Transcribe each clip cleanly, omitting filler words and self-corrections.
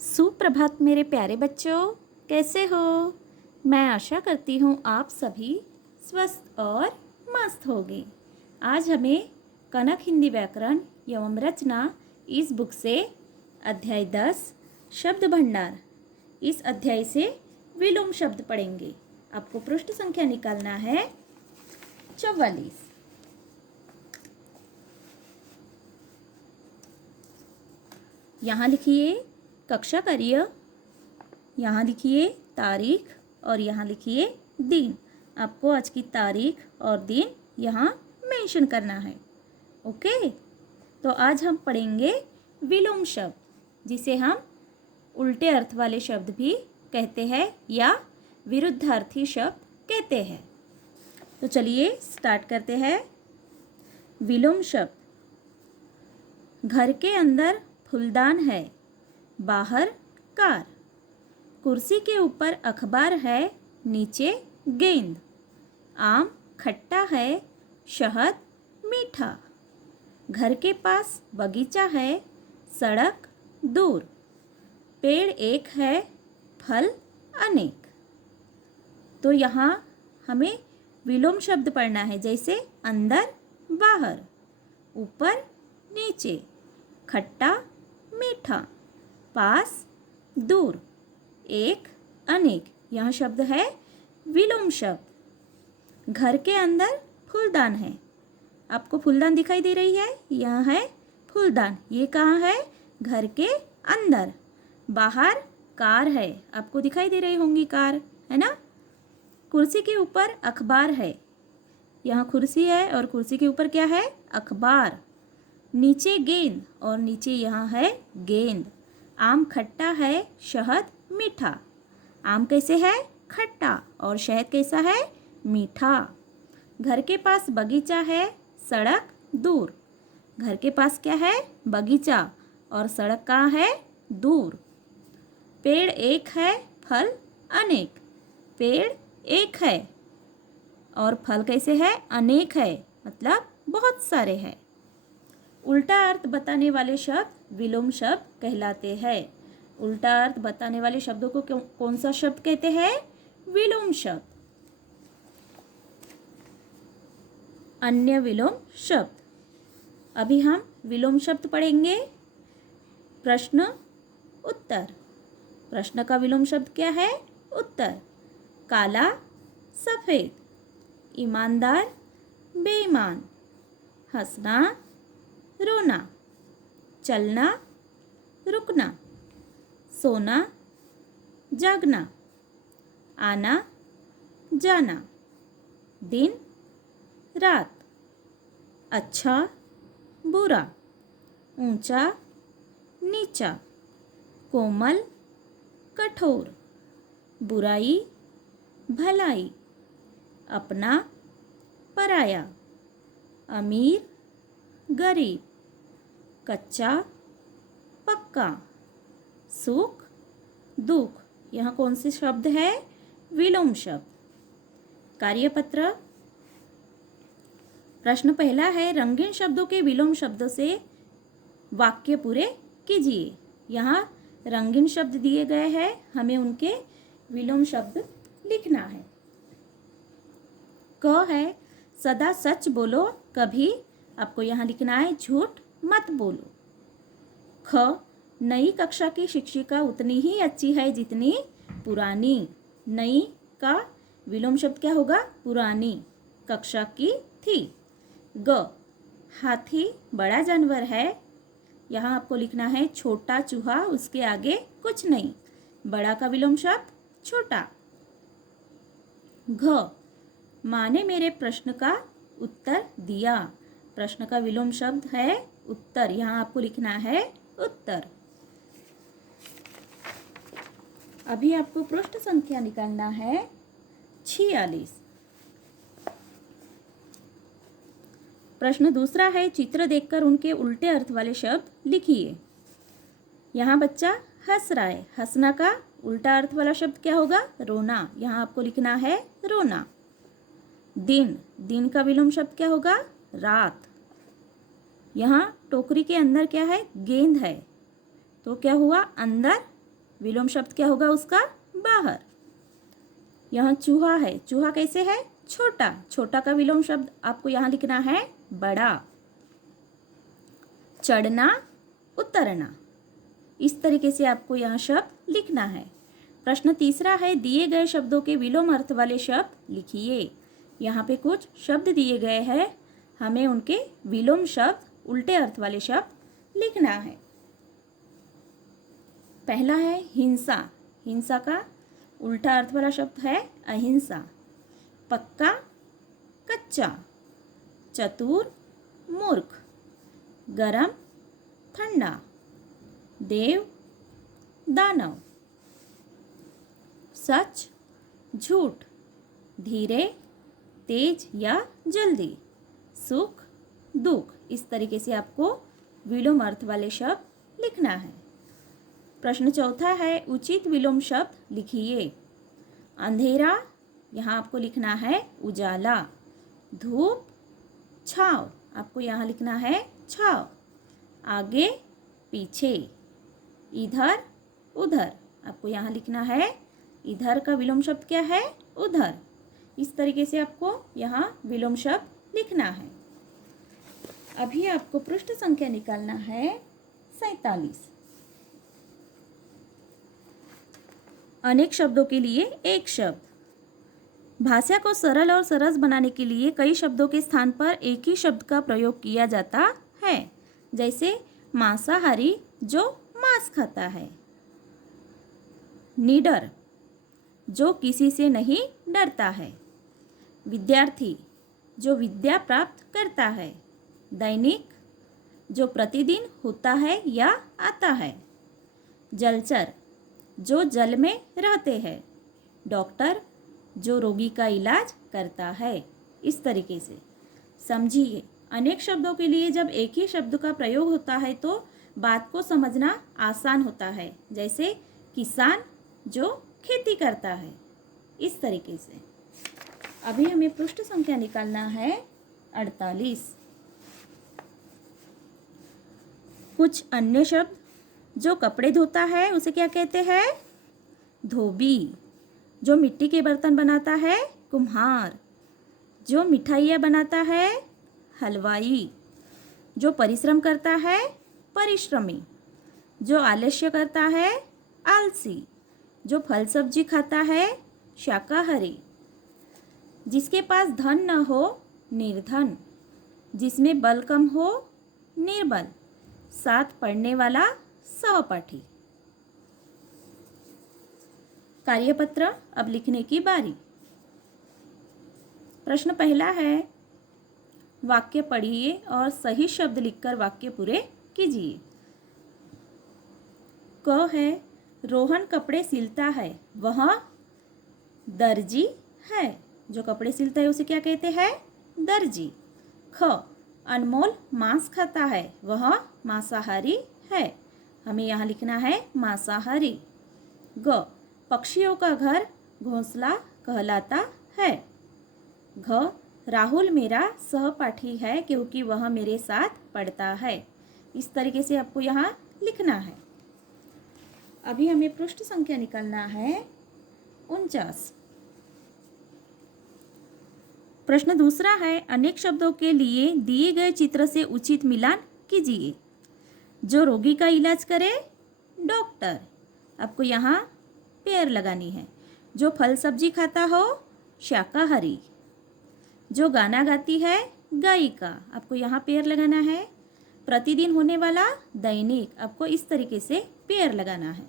सुप्रभात मेरे प्यारे बच्चों, कैसे हो? मैं आशा करती हूँ आप सभी स्वस्थ और मस्त होंगे। आज हमें कनक हिंदी व्याकरण एवं रचना इस बुक से अध्याय 10 शब्द भंडार, इस अध्याय से विलोम शब्द पढ़ेंगे। आपको पृष्ठ संख्या निकालना है 44। यहाँ लिखिए कक्षा कार्य, यहाँ लिखिए तारीख और यहाँ लिखिए दिन। आपको आज की तारीख और दिन यहाँ मेंशन करना है। ओके, तो आज हम पढ़ेंगे विलोम शब्द, जिसे हम उल्टे अर्थ वाले शब्द भी कहते हैं या विरुद्धार्थी शब्द कहते हैं। तो चलिए स्टार्ट करते हैं। विलोम शब्द। घर के अंदर फूलदान है, बाहर कार। कुर्सी के ऊपर अखबार है, नीचे गेंद। आम खट्टा है, शहद मीठा। घर के पास बगीचा है, सड़क दूर। पेड़ एक है, फल अनेक। तो यहाँ हमें विलोम शब्द पढ़ना है, जैसे अंदर बाहर, ऊपर नीचे, खट्टा मीठा, पास दूर, एक अनेक। यह शब्द है विलोम शब्द। घर के अंदर फूलदान है। आपको फूलदान दिखाई दे रही है? यह है फूलदान। ये कहाँ है? घर के अंदर। बाहर कार है। आपको दिखाई दे रही होंगी कार, है ना? कुर्सी के ऊपर अखबार है। यहाँ कुर्सी है और कुर्सी के ऊपर क्या है? अखबार। नीचे गेंद और नीचे यहाँ है गेंद। आम खट्टा है, शहद मीठा। आम कैसे है? खट्टा। और शहद कैसा है? मीठा। घर के पास बगीचा है, सड़क दूर। घर के पास क्या है? बगीचा। और सड़क कहाँ है? दूर। पेड़ एक है, फल अनेक। पेड़ एक है और फल कैसे है? अनेक है, मतलब बहुत सारे हैं। उल्टा अर्थ बताने वाले शब्द विलोम शब्द कहलाते हैं। उल्टा अर्थ बताने वाले शब्दों को कौन सा शब्द कहते हैं? विलोम शब्द। अन्य विलोम शब्द। अभी हम विलोम शब्द पढ़ेंगे। प्रश्न उत्तर। प्रश्न का विलोम शब्द क्या है? उत्तर। काला सफेद। ईमानदार बेईमान। हंसना रोना। चलना रुकना। सोना जागना। आना जाना। दिन रात। अच्छा बुरा। ऊंचा नीचा। कोमल कठोर। बुराई भलाई। अपना पराया। अमीर गरीब। कच्चा पक्का। सुख दुख। यहाँ कौन से शब्द है? विलोम शब्द। कार्यपत्र। प्रश्न पहला है, रंगीन शब्दों के विलोम शब्दों से वाक्य पूरे कीजिए। यहाँ रंगीन शब्द दिए गए हैं, हमें उनके विलोम शब्द लिखना है। क है सदा सच बोलो, कभी आपको यहाँ लिखना है झूठ मत बोलो। ख नई कक्षा की शिक्षिका उतनी ही अच्छी है जितनी पुरानी। नई का विलोम शब्द क्या होगा? पुरानी। कक्षा की थी। ग हाथी बड़ा जानवर है। यहाँ आपको लिखना है छोटा चूहा, उसके आगे कुछ नहीं। बड़ा का विलोम शब्द छोटा। घ माँ ने मेरे प्रश्न का उत्तर दिया। प्रश्न का विलोम शब्द है उत्तर। यहाँ आपको लिखना है उत्तर। अभी आपको पृष्ठ संख्या निकालना है 46। प्रश्न दूसरा है, चित्र देखकर उनके उल्टे अर्थ वाले शब्द लिखिए। यहाँ बच्चा हंस रहा है। हंसना का उल्टा अर्थ वाला शब्द क्या होगा? रोना। यहाँ आपको लिखना है रोना। दिन। दिन का विलोम शब्द क्या होगा? रात। यहाँ टोकरी के अंदर क्या है? गेंद है। तो क्या हुआ? अंदर विलोम शब्द क्या होगा उसका? बाहर। यहाँ चूहा है, चूहा कैसे है? छोटा। छोटा का विलोम शब्द आपको यहाँ लिखना है बड़ा। चढ़ना, उतरना, इस तरीके से आपको यहाँ शब्द लिखना है। प्रश्न तीसरा है, दिए गए शब्दों के विलोम अर्थ वाले शब्द लिखिए। यहाँ पे कुछ शब्द दिए गए हैं, हमें उनके विलोम शब्द, उल्टे अर्थ वाले शब्द लिखना है। पहला है हिंसा। हिंसा का उल्टा अर्थ वाला शब्द है अहिंसा। पक्का, कच्चा। चतुर, मूर्ख। गरम, ठंडा। देव, दानव। सच, झूठ। धीरे, तेज या जल्दी। सुख, दुख, इस तरीके से आपको विलोम अर्थ वाले शब्द लिखना है। प्रश्न चौथा है, उचित विलोम शब्द लिखिए। अंधेरा, यहाँ आपको लिखना है उजाला। धूप, छाँव, आपको यहाँ लिखना है छाँव। आगे, पीछे। इधर, उधर, आपको यहाँ लिखना है इधर का विलोम शब्द क्या है? उधर। इस तरीके से आपको यहाँ विलोम शब्द लिखना है। अभी आपको पृष्ठ संख्या निकालना है 47। अनेक शब्दों के लिए एक शब्द। भाषा को सरल और सरस बनाने के लिए कई शब्दों के स्थान पर एक ही शब्द का प्रयोग किया जाता है। जैसे मांसाहारी, जो मांस खाता है। निडर, जो किसी से नहीं डरता है। विद्यार्थी, जो विद्या प्राप्त करता है। दैनिक, जो प्रतिदिन होता है या आता है। जलचर, जो जल में रहते हैं। डॉक्टर, जो रोगी का इलाज करता है। इस तरीके से समझिए। अनेक शब्दों के लिए जब एक ही शब्द का प्रयोग होता है तो बात को समझना आसान होता है। जैसे किसान, जो खेती करता है। इस तरीके से अभी हमें पृष्ठ संख्या निकालना है 48। कुछ अन्य शब्द, जो कपड़े धोता है उसे क्या कहते हैं? धोबी। जो मिट्टी के बर्तन बनाता है, कुम्हार। जो मिठाइयाँ बनाता है, हलवाई। जो परिश्रम करता है, परिश्रमी। जो आलस्य करता है, आलसी। जो फल सब्जी खाता है, शाकाहारी। जिसके पास धन न हो, निर्धन। जिसमें बल कम हो, निर्बल। साथ पढ़ने वाला, सहपाठी। कार्यपत्र, अब लिखने की बारी। प्रश्न पहला है, वाक्य पढ़िए और सही शब्द लिखकर वाक्य पूरे कीजिए। क है, रोहन कपड़े सिलता है, वह दर्जी है। जो कपड़े सिलता है उसे क्या कहते हैं? दर्जी। ख, अनमोल मांस खाता है, वह मांसाहारी है। हमें यहाँ लिखना है मांसाहारी। ग, पक्षियों का घर घोंसला कहलाता है। घ, राहुल मेरा सहपाठी है क्योंकि वह मेरे साथ पढ़ता है। इस तरीके से आपको यहाँ लिखना है। अभी हमें पृष्ठ संख्या निकालना है 49। प्रश्न दूसरा है, अनेक शब्दों के लिए दिए गए चित्र से उचित मिलान कीजिए। जो रोगी का इलाज करे, डॉक्टर। आपको यहाँ पेड़ लगानी है। जो फल सब्जी खाता हो, शाकाहारी। जो गाना गाती है, गायिका। आपको यहाँ पेड़ लगाना है। प्रतिदिन होने वाला, दैनिक। आपको इस तरीके से पेड़ लगाना है।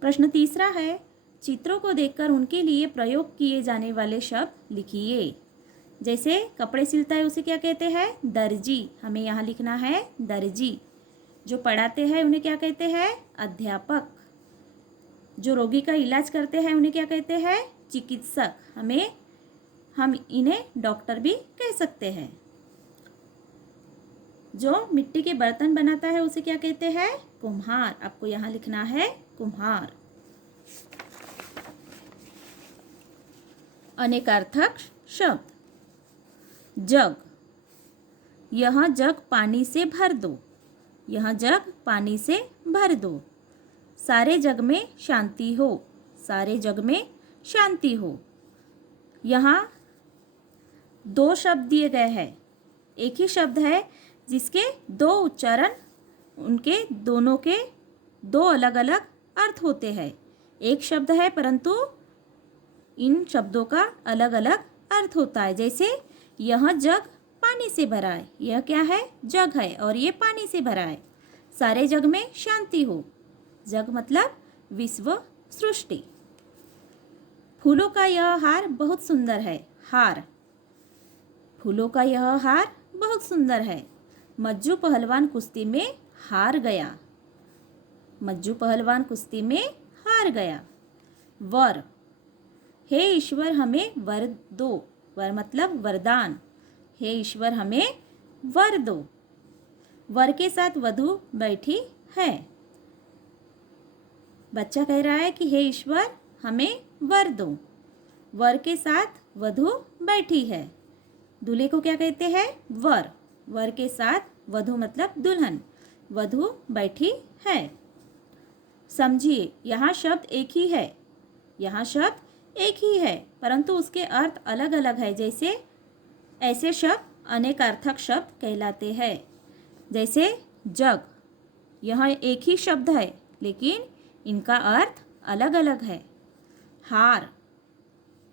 प्रश्न तीसरा है, चित्रों को देखकर उनके लिए प्रयोग किए जाने वाले शब्द लिखिए। जैसे कपड़े सिलता है उसे क्या कहते हैं? दर्जी। हमें यहाँ लिखना है दर्जी। जो पढ़ाते हैं उन्हें क्या कहते हैं? अध्यापक। जो रोगी का इलाज करते हैं उन्हें क्या कहते हैं? चिकित्सक। हम इन्हें डॉक्टर भी कह सकते हैं। जो मिट्टी के बर्तन बनाता है उसे क्या कहते हैं? कुम्हार। आपको यहाँ लिखना है कुम्हार। अनेकार्थक शब्द। जग, यह जग पानी से भर दो। यह जग पानी से भर दो। सारे जग में शांति हो, सारे जग में शांति हो। यहाँ दो शब्द दिए गए हैं, एक ही शब्द है जिसके दो उच्चारण, उनके दोनों के दो अलग अलग अर्थ होते हैं। एक शब्द है परंतु इन शब्दों का अलग अलग अर्थ होता है। जैसे यह जग पानी से भरा है, यह क्या है? जग है और ये पानी से भरा है। सारे जग में शांति हो, जग मतलब विश्व सृष्टि। फूलों का यह हार बहुत सुंदर है, हार। फूलों का यह हार बहुत सुंदर है। मज्जू पहलवान कुश्ती में हार गया, मज्जू पहलवान कुश्ती में हार गया। वर, हे ईश्वर हमें वर दो, वर मतलब वरदान, हे ईश्वर हमें वर दो। वर के साथ वधू बैठी है। बच्चा कह रहा है कि हे ईश्वर हमें वर दो। वर के साथ वधू बैठी है। दूल्हे को क्या कहते हैं? वर। वर के साथ वधू मतलब दुल्हन, वधू बैठी है। समझिए, यहाँ शब्द एक ही है, यहाँ शब्द एक ही है परंतु उसके अर्थ अलग अलग है। जैसे ऐसे शब्द अनेकार्थक शब्द कहलाते हैं। जैसे जग, यह एक ही शब्द है लेकिन इनका अर्थ अलग अलग है। हार,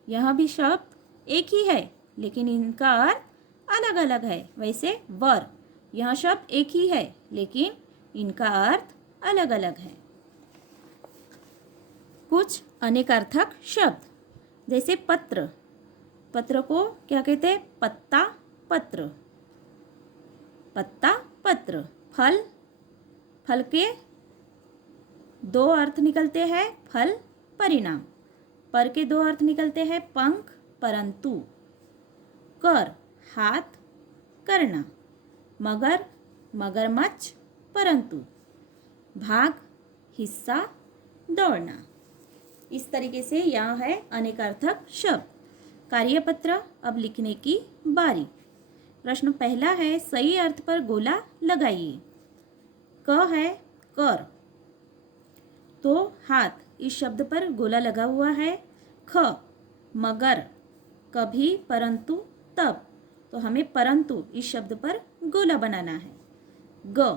यह भी शब्द एक ही है लेकिन इनका अर्थ अलग अलग है। वैसे वर, यह शब्द एक ही है लेकिन इनका अर्थ अलग अलग है। कुछ अनेकार्थक शब्द, जैसे पत्र, पत्र को क्या कहते हैं? पत्ता, पत्र, पत्ता, पत्र। फल, फल के दो अर्थ निकलते हैं, फल, परिणाम। पर के दो अर्थ निकलते हैं, पंख, परंतु। कर, हाथ, करना। मगर, मगरमच्छ, परंतु। भाग, हिस्सा, दौड़ना। इस तरीके से यहाँ है अनेकार्थक शब्द। कार्यपत्र, अब लिखने की बारी। प्रश्न पहला है, सही अर्थ पर गोला लगाइए। क है कर, तो हाथ, इस शब्द पर गोला लगा हुआ है। ख, मगर, कभी, परंतु, तब, तो हमें परंतु इस शब्द पर गोला बनाना है। ग,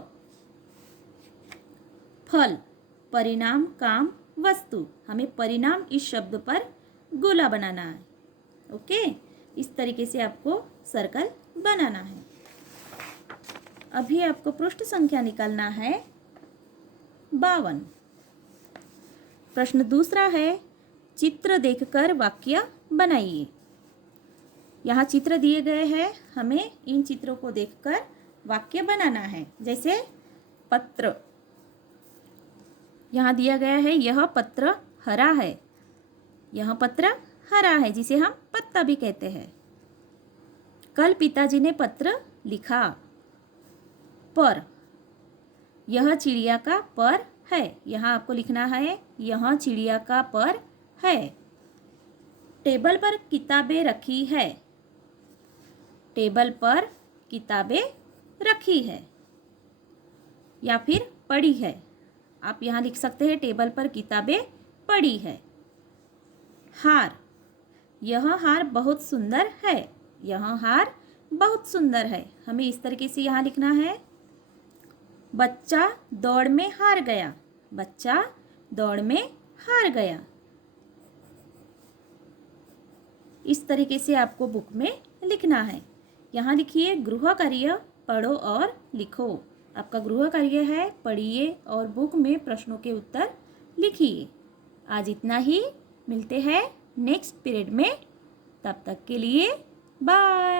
फल, परिणाम, काम, वस्तु, हमें परिणाम इस शब्द पर गोला बनाना है। ओके, इस तरीके से आपको सर्कल बनाना है। अभी आपको पृष्ठ संख्या निकालना है 52। प्रश्न दूसरा है, चित्र देखकर वाक्य बनाइए। यहाँ चित्र दिए गए हैं, हमें इन चित्रों को देखकर वाक्य बनाना है। जैसे पत्र, यहाँ दिया गया है, यह पत्र हरा है, यह पत्र हरा है जिसे हम पत्ता भी कहते हैं। कल पिताजी ने पत्र लिखा। पर, यह चिड़िया का पर है, यहाँ आपको लिखना है यह चिड़िया का पर है। टेबल पर किताबें रखी है, टेबल पर किताबें रखी है या फिर पड़ी है। आप यहाँ लिख सकते हैं टेबल पर किताबें पड़ी है। हार, यह हार बहुत सुंदर है, यह हार बहुत सुंदर है, हमें इस तरीके से यहाँ लिखना है। बच्चा दौड़ में हार गया, बच्चा दौड़ में हार गया। इस तरीके से आपको बुक में लिखना है। यहाँ लिखिए, गृह कार्य पढ़ो और लिखो। आपका गृह कार्य है, पढ़िए और बुक में प्रश्नों के उत्तर लिखिए। आज इतना ही, मिलते हैं नेक्स्ट पीरियड में, तब तक के लिए बाय।